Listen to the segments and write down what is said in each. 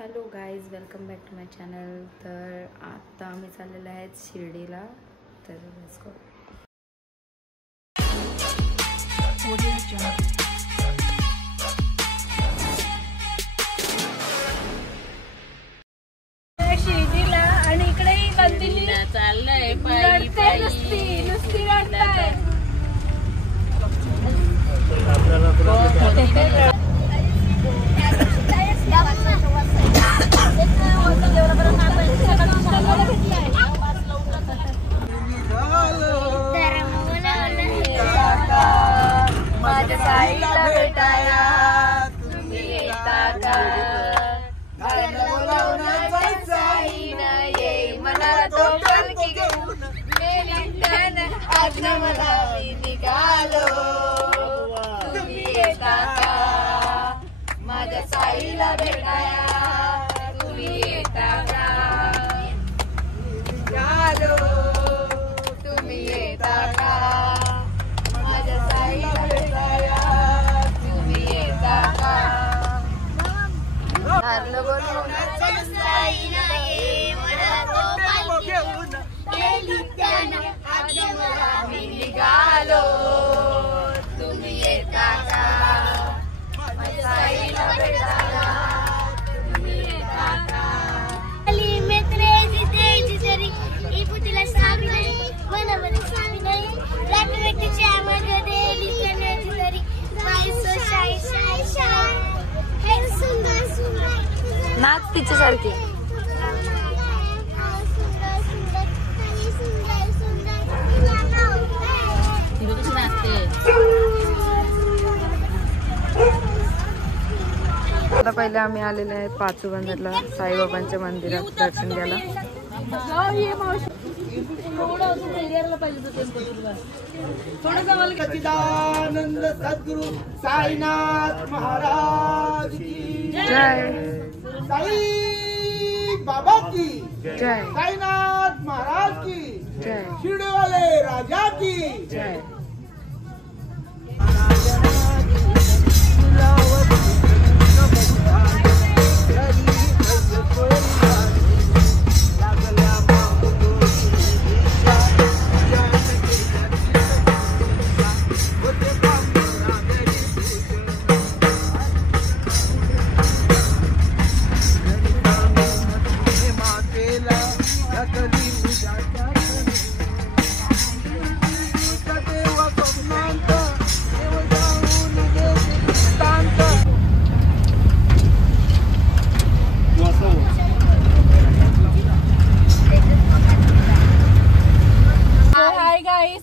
Hello guys, welcome back to my channel. तर आता आम्ही चाललेलो आहेत शिर्डीला। तर लेट्स गो। शिर्डीला आणि इकडेही कंटिन्यू चाललंय नुसती रडताय। माझ्या साईला भेटाया तुम्ही येता का? मला तो पालखी घेऊन आज मला मी निघालो, तुम्ही येता का? माझ्या साईला भेटाया तुम्ही येता का? निघालो, तुम्ही येता का? माझ्या साईला भेटाया तुम्ही येता का? हारलं बनवून मी निघालो, तुम्ही येता का? माझ्या साईला भेटायला तुम्ही येता का? तिला सावी नाही मनामध्ये सावी नाही रात्रीच्या आमागदेली करण्याची तरी बाईसो शाई शाई शाई हे सुंदर सुंदर नाच तिच्यासारखी। आता पहिले आम्ही आलेले आहेत पाचूबंदरला साईबाबांच्या मंदिरात दर्शन घ्यायला। सच्चिदानंद सद्गुरु साईनाथ महाराज की जय, साई बाबा की जय, साईनाथ महाराज की जय, शिर्डी वाले राजा की जय।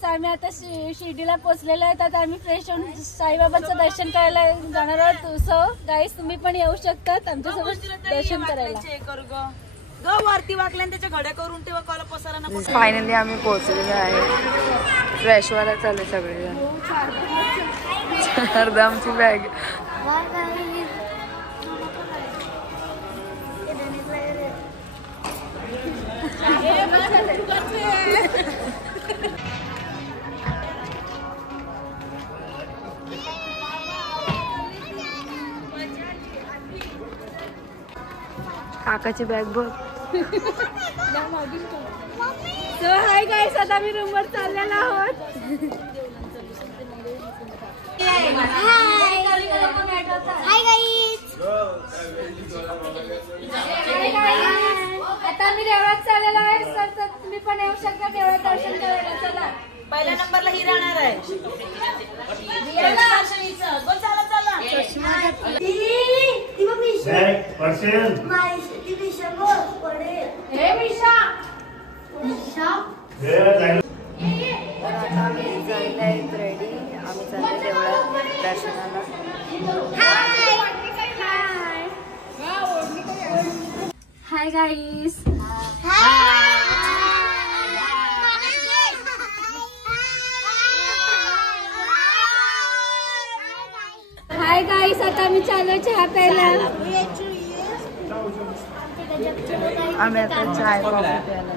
आम्ही आता शिर्डीला पोहोचलेलो आहे। आता आम्ही फ्रेश होऊन साईबाबांचं दर्शन करायला जाणार आहोत। सो गाईस, तुम्ही पण येऊ शकतात आमच्यासोबत दर्शन करायला। वरती वाकल्यान त्याच्या घड्या करून तेव्हा कॉल पसारा नको। फायनली आम्ही पोहोचलेलो आहे। फ्रेश व्हायला चालू सगळे। अर्धा आमची बॅग। काकाची बॅग बघ। सो हाय गाईस, आता आम्ही रूमवर चाललेलो आहोत। हाय गाईज, आता आम्ही देवळात चाललेलो आहे। सर तुम्ही पण येऊ शकता देवळात दर्शन करायला। चला, पहिल्या नंबरला ही राहणार आहे। आम्ही झालेले आहेत रेडी। आम्ही चालले देवळात दर्शनाला। हाय गाईस, हाय गाईस, आता आम्ही चाललो चहा प्यायला। आम्ही आता चाय कॉफी प्यायला।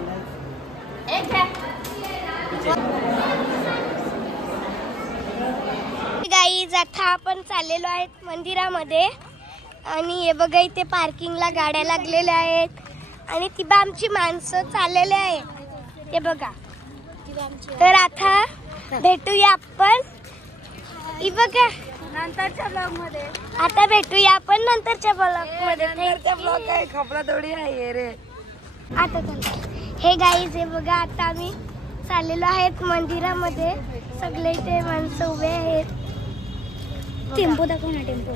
गाईज, आता आपण चाललेलो आहेत मंदिरामध्ये। आणि हे बघा इथे पार्किंगला गाड्या लागलेल्या आहेत आणि ती बा आमची माणसं चाललेले आहेत. हे बघा. तर आता भेटूया आपण. ही बघा नंतरच्या ब्लॉग मध्ये. आता भेटूया आपण नंतरच्या ब्लॉग मध्ये. नंतरच्या ब्लॉग काय खपला थोडी आहे रे. आता हे गाईज हे बघा आता आम्ही चाललेलो आहेत मंदिरामध्ये. सगळे इथे माणसं उभे आहेत. टेम्पो दाखव ना. टेम्पो.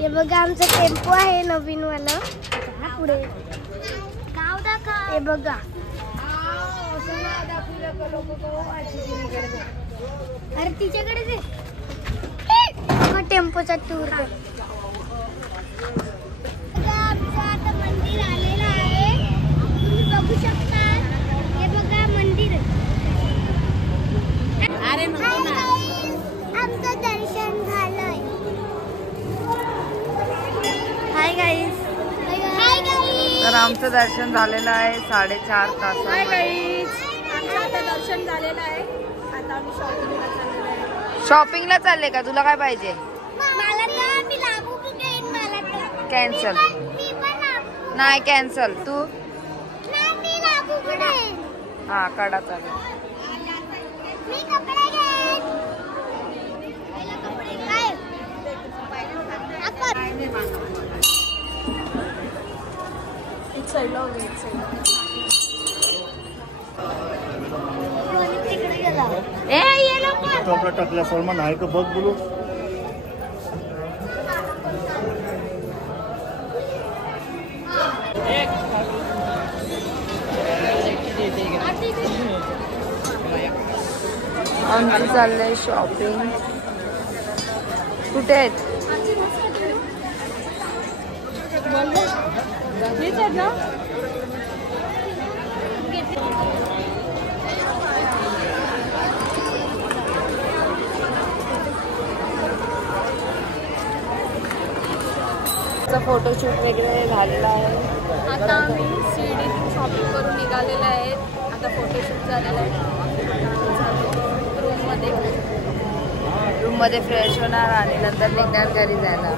हे बघा आमचा टेम्पो आहे नवीन वाला. पुढे गाव दाखव. हे बघा अरे तिच्याकडे टेम्पोचा टूर. आमचं आता मंदिर आलेलं आहे. तुम्ही बघू शकता. हे बघा मंदिर. अरे नको ना. आमचं दर्शन झालंय. Hi guys. Hi guys. तर आमचं दर्शन झालेलं आहे 4.5 तास. Hi guys. आमचं आता दर्शन झालेलं आहे. आता आम्ही शॉपिंगला चाललेलो आहे. शॉपिंगला चालले का? तुला काय पाहिजे? मला तर मी लागू की घेईन. मला तर कॅन्सल. मी पण लागू. नाही कॅन्सल. तू? नाही मी लागू की घेईन. हा कडा चालेल. मी कपडे घेईन. काय? तिकडे गेला. ये लवकर. कपडा टाकल्या सलमान आहे का बघ बोलू. आमचं चाललंय शॉपिंग. कुठे आहेत? फोटोशूट वगैरे झालेला आहे. आता आम्ही शिर्डीतून शॉपिंग करून निघालेलो आहे. आता फोटोशूट झालेला आहे. रूम मध्ये फ्रेश होणार आणि नंतर निघणार घरी जायला.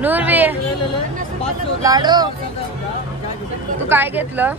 नुरवी लाडू तू काय घेतलं?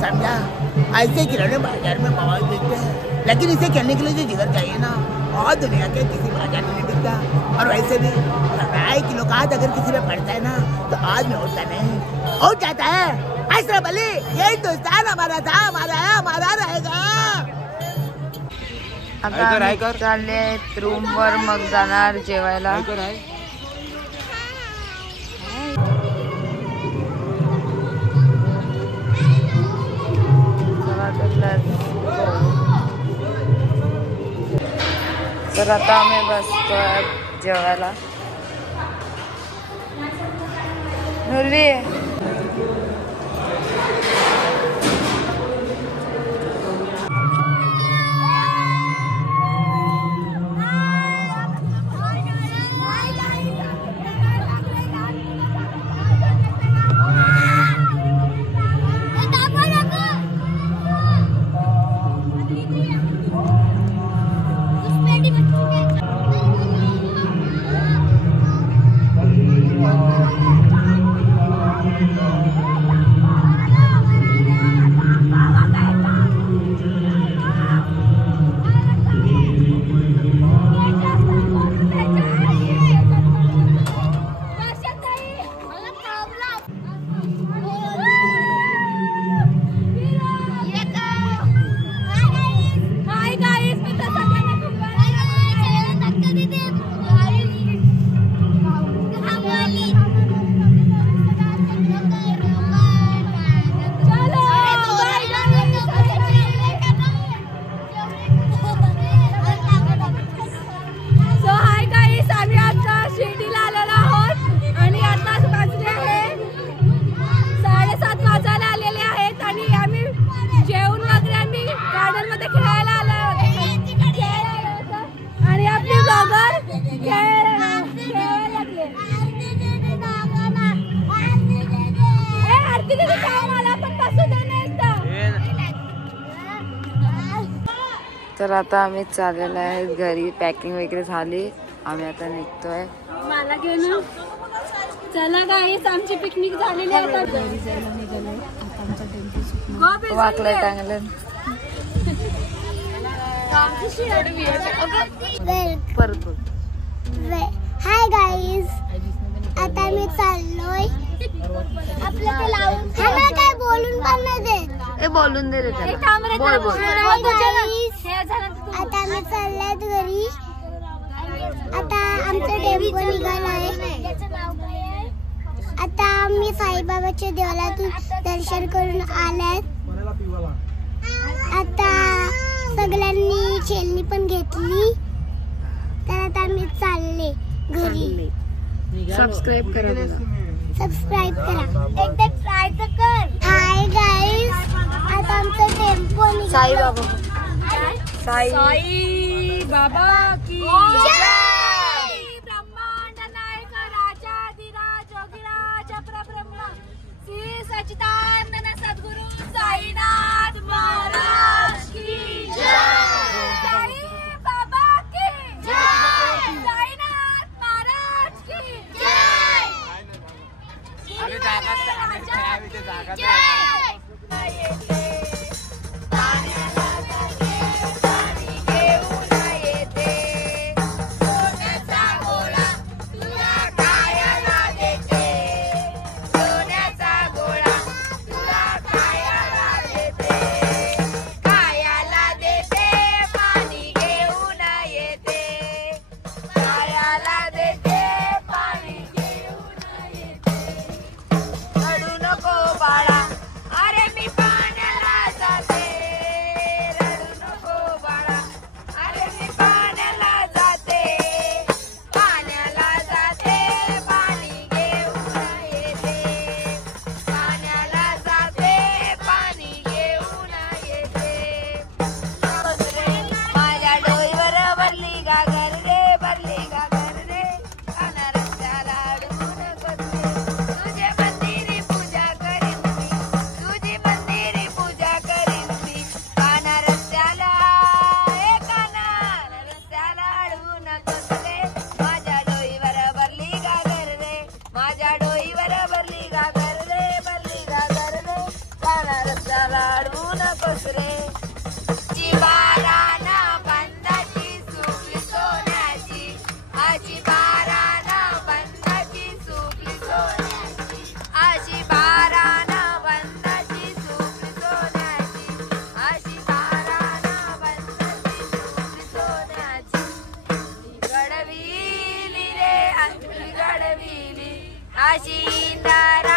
समझा ऐसे खिलौने बाजार में मवाद मिलते हैं, लेकिन इसे खेलने के लिए जो जिगर चाहिए ना, और दुनिया के किसी बाजार में नहीं मिलता। और वैसे भी 2.5 किलो का हाथ अगर किसी में पड़ता है ना तो आज में होता नहीं, हो जाता है। अशरफ अली, यही दोस्तान हमारा था, हमारा है, हमारा रहेगा। आता चालले रूम वर, मग जाणार जेवायला। तर आता आम्ही बसतो जेवायला। नुरवी खेळायला लागले. आरती दीदी जाऊन आला पण बसू दे ना एकदा. तर आता आम्ही चाललेलो आहे घरी. पॅकिंग वगैरे झाली. आम्ही आता निघतोय. मला घेऊन चला गाईस आमची पिकनिक झालेली आहे. आता घरी जायला निघालो. आता आमचा टेम्पो सुटला. वाकलं टांगलं परत. हाय गाईज, आता मी चाललोय. आपलं ते लावून काय बोलून पण नाही देत. बोलून दे रे त्याला. बोल बोल. आता आम्ही चाललोय घरी. आता आमचा टेम्पो निघालाय. आता आम्ही साईबाबाच्या देवालयातून दर्शन करून आल्यात. आता सगळ्यांनी छेलनी पण घेतली. तर आता आम्ही चालले घरी. सबस्क्राईब करा. सबस्क्राईब करा. एकदा ट्राय तर कर. हाय गाईज, आता आमचा टेम्पो निघाला. साईबाबा. साई बाबा की जय. ब्रह्मांड नायक राजाधिराज योगीराज परब्रह्म श्री सच्चिदानंद सद्गुरु साईनाथ महाराज की जय. साई बाबा की जय. साईनाथ महाराज की जय. अशी इंदारा